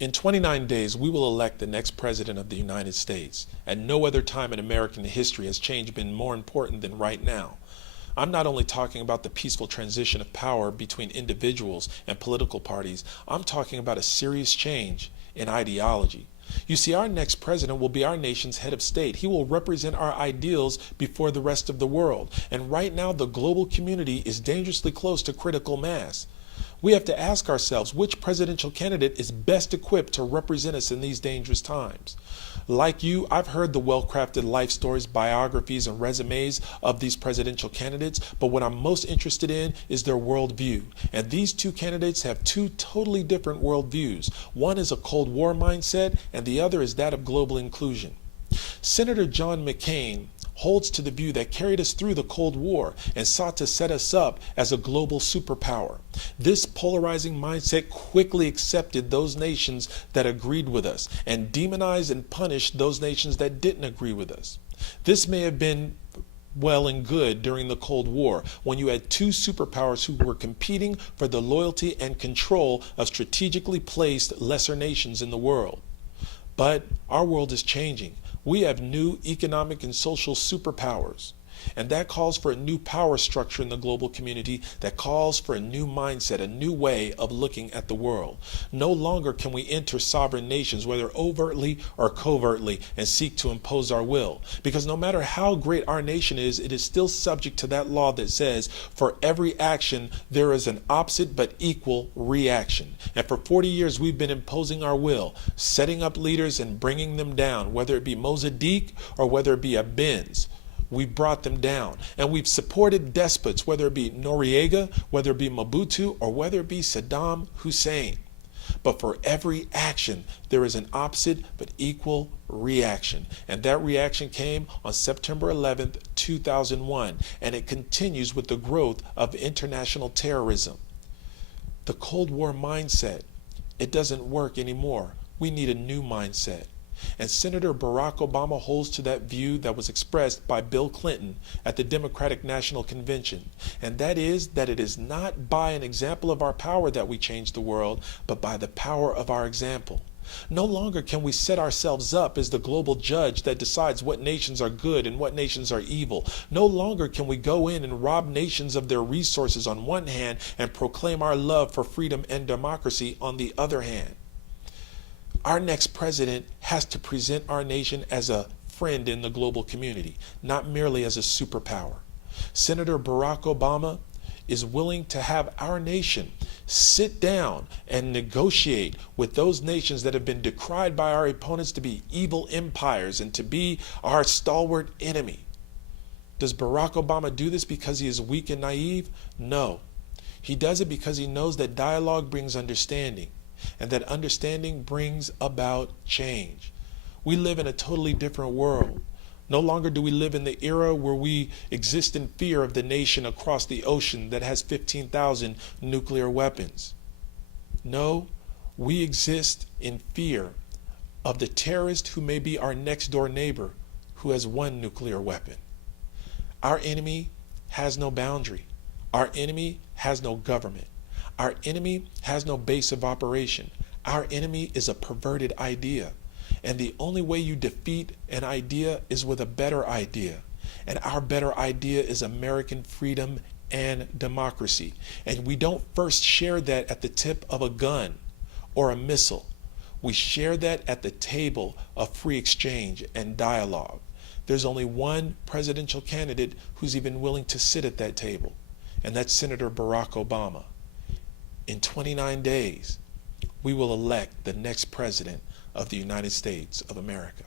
In 29 days, we will elect the next president of the United States. At no other time in American history has change been more important than right now. I'm not only talking about the peaceful transition of power between individuals and political parties, I'm talking about a serious change in ideology. You see, our next president will be our nation's head of state. He will represent our ideals before the rest of the world. And right now, the global community is dangerously close to critical mass. We have to ask ourselves which presidential candidate is best equipped to represent us in these dangerous times. Like you, I've heard the well-crafted life stories, biographies, and resumes of these presidential candidates, but what I'm most interested in is their worldview. And these two candidates have two totally different worldviews. One is a Cold War mindset, and the other is that of global inclusion. Senator John McCain holds to the view that carried us through the Cold War and sought to set us up as a global superpower. This polarizing mindset quickly accepted those nations that agreed with us and demonized and punished those nations that didn't agree with us. This may have been well and good during the Cold War, when you had two superpowers who were competing for the loyalty and control of strategically placed lesser nations in the world. But our world is changing. We have new economic and social superpowers, and that calls for a new power structure in the global community that calls for a new mindset, a new way of looking at the world. No longer can we enter sovereign nations, whether overtly or covertly, and seek to impose our will. Because no matter how great our nation is, it is still subject to that law that says, for every action, there is an opposite but equal reaction. And for 40 years, we've been imposing our will, setting up leaders and bringing them down, whether it be Mossadegh or whether it be a Benz. We've brought them down, and we've supported despots, whether it be Noriega, whether it be Mobutu, or whether it be Saddam Hussein. But for every action, there is an opposite but equal reaction. And that reaction came on September 11th, 2001, and it continues with the growth of international terrorism. The Cold War mindset, it doesn't work anymore. We need a new mindset. And Senator Barack Obama holds to that view that was expressed by Bill Clinton at the Democratic National Convention. And that is that it is not by an example of our power that we change the world, but by the power of our example. No longer can we set ourselves up as the global judge that decides what nations are good and what nations are evil. No longer can we go in and rob nations of their resources on one hand and proclaim our love for freedom and democracy on the other hand. Our next president has to present our nation as a friend in the global community, not merely as a superpower. Senator Barack Obama is willing to have our nation sit down and negotiate with those nations that have been decried by our opponents to be evil empires and to be our stalwart enemy. Does Barack Obama do this because he is weak and naive? No. He does it because he knows that dialogue brings understanding, and that understanding brings about change. We live in a totally different world. No longer do we live in the era where we exist in fear of the nation across the ocean that has 15,000 nuclear weapons. No, we exist in fear of the terrorist who may be our next door neighbor who has one nuclear weapon. Our enemy has no boundary. Our enemy has no government. Our enemy has no base of operation. Our enemy is a perverted idea. And the only way you defeat an idea is with a better idea. And our better idea is American freedom and democracy. And we don't first share that at the tip of a gun or a missile. We share that at the table of free exchange and dialogue. There's only one presidential candidate who's even willing to sit at that table, and that's Senator Barack Obama. In 29 days, we will elect the next president of the United States of America.